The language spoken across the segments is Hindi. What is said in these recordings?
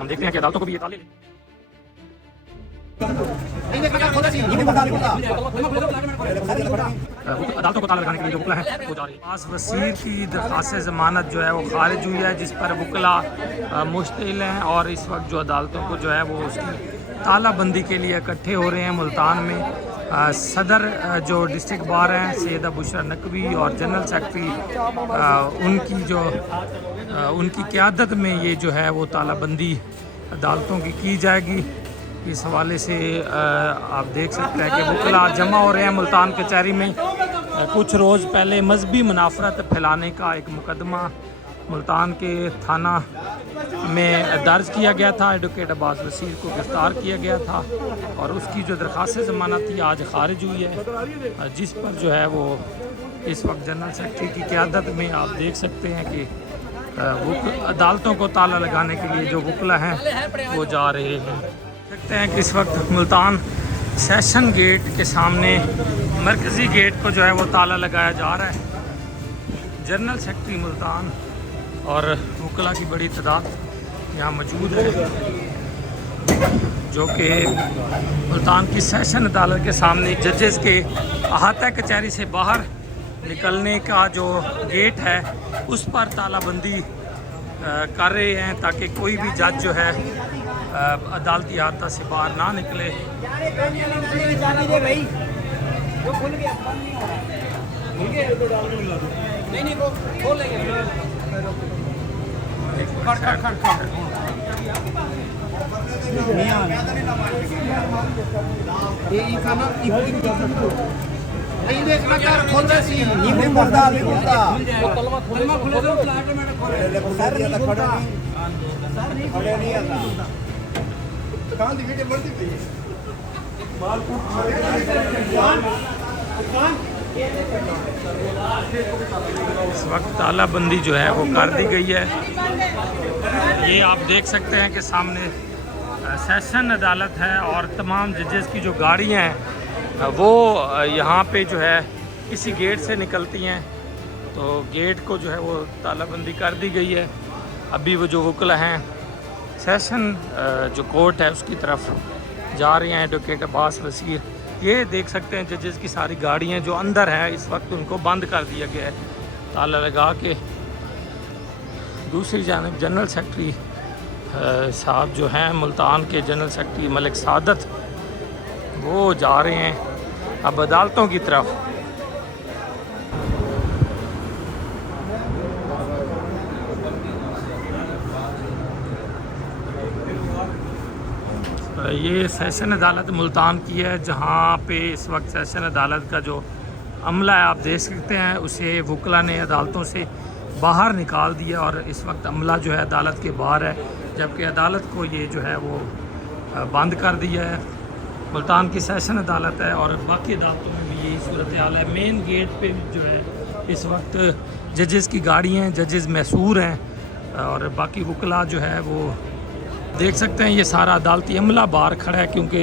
हम देखते हैं कि अदालतों को भी ये ताले अदालतों को ताला लगाने के लिए जो वकला है वो जा रही है। अब्बास वसीर की दरख्वास्त ज़मानत जो है वो खारिज हुई है, जिस पर वकला मुश्तिल हैं और इस वक्त जो अदालतों को जो है वो उसकी तालाबंदी के लिए इकट्ठे हो रहे हैं। मुल्तान में सदर जो डिस्ट्रिक्ट बार हैं सैयदा बुशरा नकवी और जनरल सेक्रेटरी उनकी क़यादत में ये जो है वो तालाबंदी अदालतों की जाएगी। इस हवाले से आप देख सकते हैं कि वकला जमा हो रहे हैं मुल्तान कचहरी में। कुछ रोज़ पहले मजहबी मुनाफरत फैलाने का एक मुकदमा मुल्तान के थाना में दर्ज किया गया था। एडवोकेट अब्बास वसीर को गिरफ़्तार किया गया था और उसकी जो दरख्वास्त ज़मानत थी आज खारिज हुई है, जिस पर जो है वो इस वक्त जनरल सेक्रेटरी की क़यादत में आप देख सकते हैं कि वो अदालतों को ताला लगाने के लिए जो वकला हैं वो जा रहे हैं। देखते हैं कि इस वक्त मुल्तान सेशन गेट के सामने मरकज़ी गेट को जो है वो ताला लगाया जा रहा है। जनरल सेक्रेटरी मुल्तान और वकला की बड़ी तादाद यहाँ मौजूद है, जो कि मुल्तान की सेशन अदालत के सामने जजेस के अहाता कचहरी से बाहर निकलने का जो गेट है उस पर तालाबंदी कर रहे हैं ताकि कोई भी जज जो है अदालती अहाता से बाहर ना निकले। इस वक्त तालाबंदी जो है वो कर दी गई है। ये आप देख सकते हैं कि सामने सेशन अदालत है और तमाम जजेस की जो गाड़ियाँ हैं वो यहाँ पे जो है इसी गेट से निकलती हैं। तो गेट को जो है वो तालाबंदी कर दी गई है। अभी वो जो वकला हैं सेशन जो कोर्ट है उसकी तरफ जा रहे हैं। एडवोकेट अब्बास वसीर, ये देख सकते हैं जजेस की सारी गाड़ियाँ जो अंदर हैं इस वक्त उनको बंद कर दिया गया है ताला लगा के। दूसरी जानब जनरल सेक्रेटरी साहब जो हैं मुल्तान के जनरल सेक्रेटरी मलिक सादत, वो जा रहे हैं अब अदालतों की तरफ। ये सेशन अदालत मुल्तान की है, जहाँ पे इस वक्त सेशन अदालत का जो अमला है आप देख सकते हैं उसे वकला ने अदालतों से बाहर निकाल दिया और इस वक्त अमला जो है अदालत के बाहर है, जबकि अदालत को ये जो है वो बंद कर दिया है। मुल्तान की सेशन अदालत है और बाकी अदालतों में भी यही सूरत हाल है। मेन गेट पे जो है इस वक्त जजेस की गाड़ी हैं, जजेस मैसूर हैं और बाकी वकला जो है वो देख सकते हैं। ये सारा अदालती अमला बाहर खड़ा है क्योंकि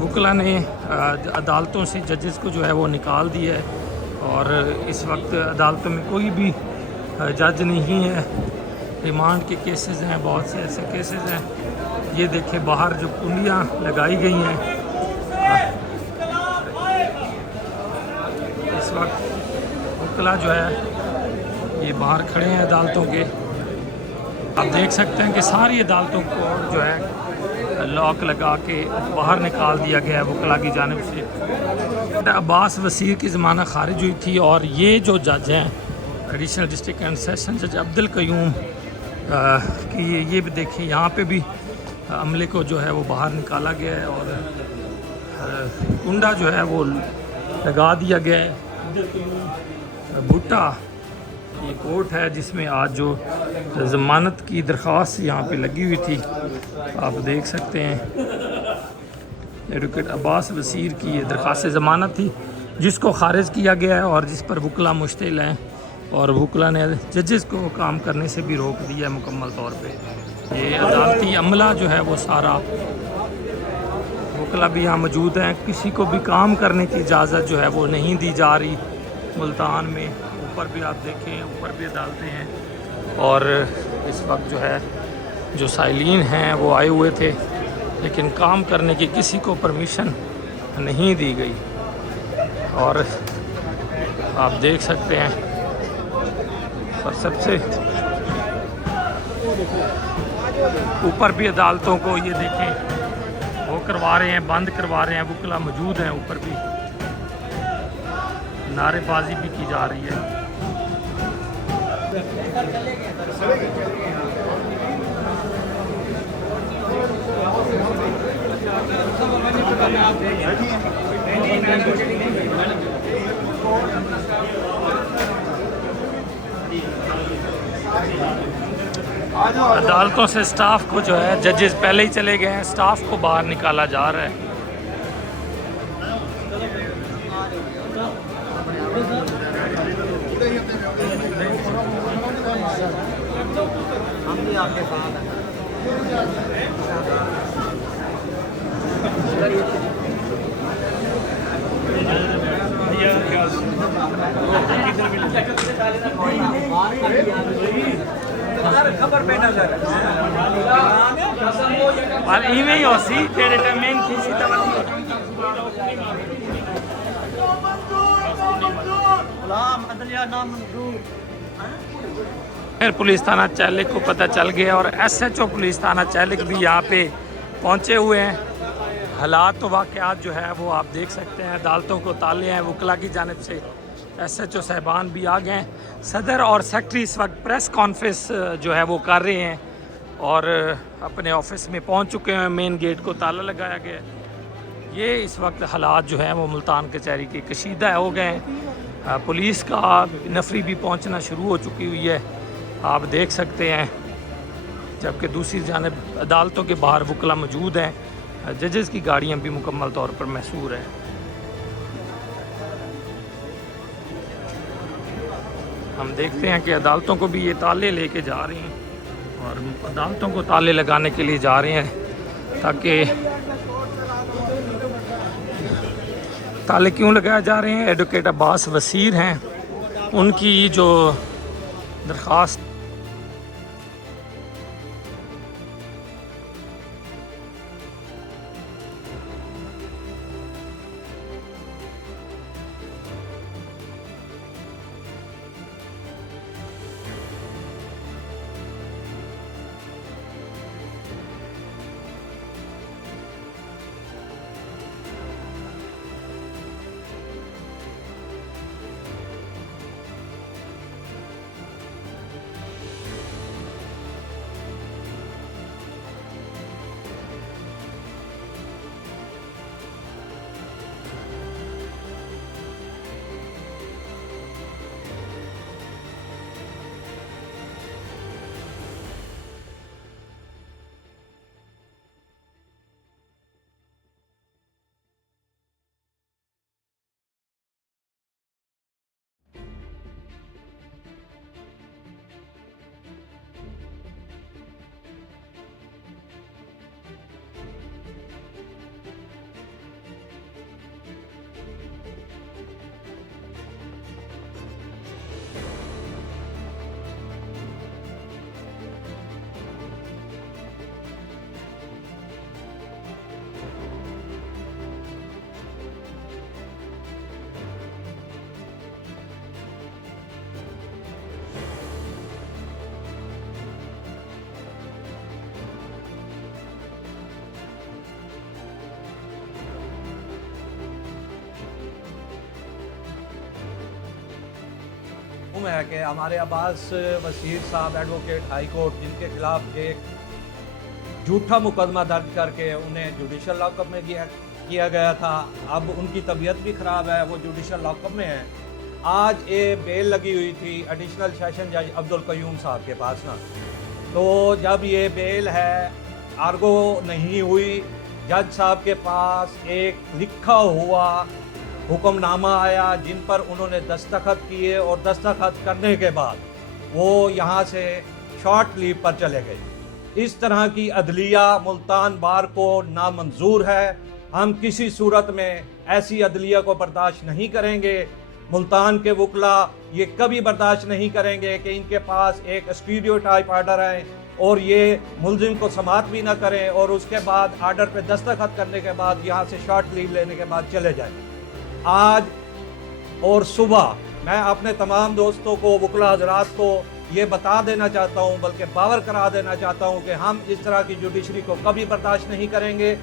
वकला ने अदालतों से जजेस को जो है वो निकाल दिया है और इस वक्त अदालतों में कोई भी जज नहीं है। रिमांड के केसेस हैं, बहुत से ऐसे केसेस हैं। ये देखें बाहर जो कुंडियाँ लगाई गई हैं इस वक्त वकला जो है ये बाहर खड़े हैं अदालतों के। आप देख सकते हैं कि सारी अदालतों को जो है लॉक लगा के बाहर निकाल दिया गया है वकला की जानिब से। अब्बास वसीर की ज़मानत खारिज हुई थी और ये जो जज हैं एडिशनल डिस्ट्रिक्ट एंड सेशन जज अब्दुल कयूम की, ये भी देखिए यहाँ पे भी अमले को जो है वो बाहर निकाला गया है और कुंडा जो है वो लगा दिया गया है। अब्दुल कयूम भुट्टा ये कोर्ट है जिसमें आज जो ज़मानत की दरख्वास्त यहाँ पे लगी हुई थी आप देख सकते हैं। एडवोकेट अब्बास वसीर की ये दरख्वास्त ज़मानत थी जिसको खारिज किया गया है और जिस पर वकला मुश्तिल हैं और वकला ने जजेस को काम करने से भी रोक दिया है मुकम्मल तौर पे। ये अदालती अमला जो है वो सारा वकला भी यहाँ मौजूद हैं। किसी को भी काम करने की इजाज़त जो है वो नहीं दी जा रही मुल्तान में। ऊपर भी आप देखें, ऊपर भी अदालतें हैं और इस वक्त जो है जो साइलिन हैं वो आए हुए थे, लेकिन काम करने की किसी को परमिशन नहीं दी गई। और आप देख सकते हैं, और सबसे ऊपर भी अदालतों को ये देखें वो करवा रहे हैं, बंद करवा रहे हैं, वकला मौजूद हैं ऊपर भी, नारेबाजी भी की जा रही है। अदालतों से स्टाफ को जो है, जजेस पहले ही चले गए हैं, स्टाफ को बाहर निकाला जा रहा है। इवें ही होसी तेरे टाइम में थी सीधा फिर पुलिस थाना चैलिक को पता चल गया और SHO पुलिस थाना चैलिक भी यहाँ पे पहुँचे हुए हैं। हालात तो वाक़यात जो है वो आप देख सकते हैं, अदालतों को ताले हैं, वकला की जानिब से SHO साहिबान भी आ गए हैं। सदर और सेक्रेटरी इस वक्त प्रेस कॉन्फ्रेंस जो है वो कर रहे हैं और अपने ऑफिस में पहुंच चुके हैं। मेन गेट को ताला लगाया गया है। ये इस वक्त हालात जो हैं वो मुल्तान कचहरी के कशीदा हो गए हैं। पुलिस का नफरी भी पहुंचना शुरू हो चुकी हुई है, आप देख सकते हैं, जबकि दूसरी जानिब अदालतों के बाहर वकला मौजूद हैं। जजेस की गाड़ियाँ भी मुकम्मल तौर पर मैसूर हैं। हम देखते हैं कि अदालतों को भी ये ताले लेके जा रही हैं और अदालतों को ताले लगाने के लिए जा रहे हैं, ताकि ताले क्यों लगाए जा रहे हैं, एडवोकेट अब्बास वसीर हैं, उनकी जो दरख्वास्त है कि हमारे अब्बास वसीर साहब एडवोकेट हाई कोर्ट, जिनके खिलाफ एक झूठा मुकदमा दर्ज करके उन्हें जुडिशल लॉकअप में किया गया था, अब उनकी तबीयत भी ख़राब है, वो जुडिशल लॉकअप में है। आज ये बेल लगी हुई थी एडिशनल सेशन जज अब्दुल कयूम साहब के पास ना, तो जब ये बेल है आर्गो नहीं हुई, जज साहब के पास एक लिखा हुआ हुक्मनामा आया जिन पर उन्होंने दस्तखत किए और दस्तखत करने के बाद वो यहाँ से शॉर्ट लीव पर चले गए। इस तरह की अदलिया मुल्तान बार को नामंजूर है। हम किसी सूरत में ऐसी अदलिया को बर्दाश्त नहीं करेंगे। मुल्तान के वकला ये कभी बर्दाश्त नहीं करेंगे कि इनके पास एक स्टीरियोटाइप आर्डर है, और ये मुलजिम को समाअत भी ना करें और उसके बाद आर्डर पे दस्तखत करने के बाद यहाँ से शॉर्ट लीव लेने के बाद चले जाएं। आज और सुबह मैं अपने तमाम दोस्तों को, वकला हजरात को ये बता देना चाहता हूँ, बल्कि बावर करा देना चाहता हूँ कि हम इस तरह की जुडिशरी को कभी बर्दाश्त नहीं करेंगे।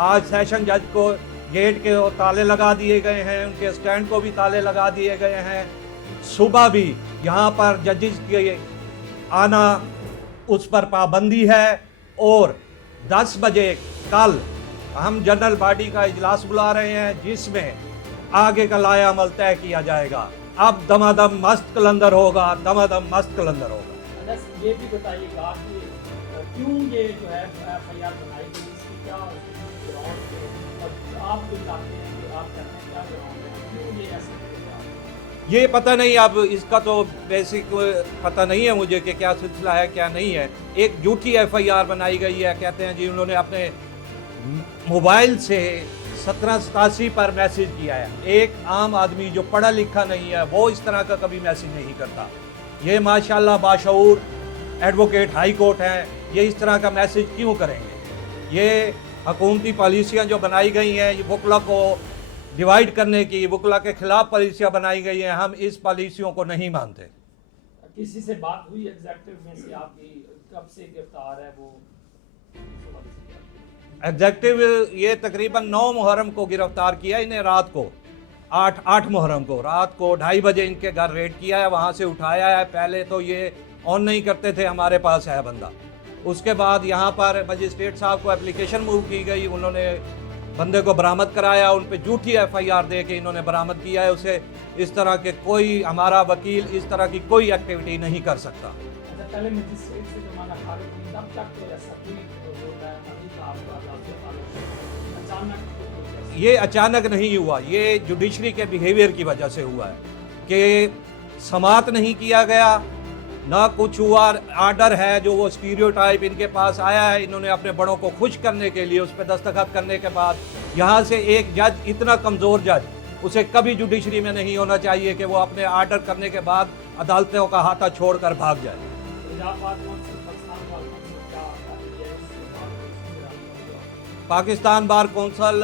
आज सेशन जज को गेट के ताले लगा दिए गए हैं, उनके स्टैंड को भी ताले लगा दिए गए हैं। सुबह भी यहाँ पर जजेस के आना उस पर पाबंदी है और 10 बजे कल हम जनरल बॉडी का इजलास बुला रहे हैं जिसमें आगे का लाया अमल तय किया जाएगा। अब दमादम मस्त कलंदर होगा, दमादम मस्त कलंदर होगा। अच्छा, ये भी बताइएगा कि क्यों ये जो है एफआईआर बनाई गई, इसकी क्या ग्राउंड है, और आप जो चाहते हैं कि आप कहते हैं क्या ग्राउंड है, क्यों ये ऐसे किया? ये पता नहीं, अब इसका तो बेसिक पता नहीं है मुझे कि क्या सिलसिला है क्या नहीं है। एक झूठी एफआईआर बनाई गई है, कहते हैं जी उन्होंने अपने मोबाइल से 1787 पर मैसेज किया है। एक आम आदमी जो पढ़ा लिखा नहीं है वो इस तरह का कभी मैसेज नहीं करता। ये माशाल्लाह बाशऊर एडवोकेट हाई कोर्ट हैं, ये इस तरह का मैसेज क्यों करेंगे? ये हुकूमती पॉलिसियाँ जो बनाई गई हैं, ये वकला को डिवाइड करने की, वकला के खिलाफ पॉलिसियाँ बनाई गई हैं, हम इस पॉलिसियों को नहीं मानते। किसी से बात हुई एग्जेक्टिव में से आपकी, कब से गिरफ्तार है वो? एग्जेक्टिव ये तकरीबन 9 मुहर्रम को गिरफ्तार किया इन्हें, रात को 8 मुहर्रम को रात को 2:30 बजे इनके घर रेड किया है, वहाँ से उठाया है। पहले तो ये ऑन नहीं करते थे, हमारे पास है बंदा। उसके बाद यहाँ पर मजिस्ट्रेट साहब को एप्लीकेशन मूव की गई, उन्होंने बंदे को बरामद कराया, उन पर झूठी एफआईआर दे के इन्होंने बरामद किया है उसे। इस तरह के कोई हमारा वकील इस तरह की कोई एक्टिविटी नहीं कर सकता। अच्छा, पहले मजिस्ट्रेट से जमाना खारिज हुई, तब तक तो ऐसा कोई होता है नहीं था आपका, अचानक ये अचानक नहीं हुआ, ये जुडिशरी के बिहेवियर की वजह से हुआ है कि समाअत नहीं किया गया, ना कुछ हुआ। आर्डर है जो वो स्टीरियोटाइप इनके पास आया है, इन्होंने अपने बड़ों को खुश करने के लिए उस पर दस्तखत करने के बाद यहाँ से एक जज, इतना कमज़ोर जज, उसे कभी जुडिशरी में नहीं होना चाहिए कि वो अपने आर्डर करने के बाद अदालतों का हाथा छोड़कर भाग जाए। पाकिस्तान बार कौंसल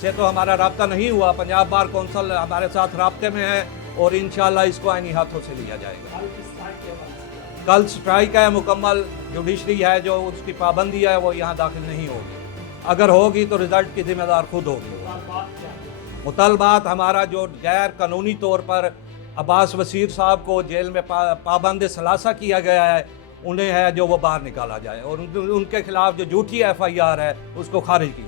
से तो हमारा रब्ता नहीं हुआ, पंजाब बार कौंसल हमारे साथ राब्ते में है और इंशाल्लाह इसको आईनी हाथों से लिया जाएगा। कल स्ट्राइक है मुकम्मल, जुडिशरी है जो उसकी पाबंदी है वो यहाँ दाखिल नहीं होगी। अगर होगी तो रिजल्ट की जिम्मेदार खुद होगी। मुतालबात हमारा जो गैर कानूनी तौर पर अब्बास वसीर साहब को जेल में पाबंद सलासा किया गया है, उन्हें है जो वो बाहर निकाला जाए और उनके खिलाफ जो झूठी एफआईआर है उसको खारिज किया।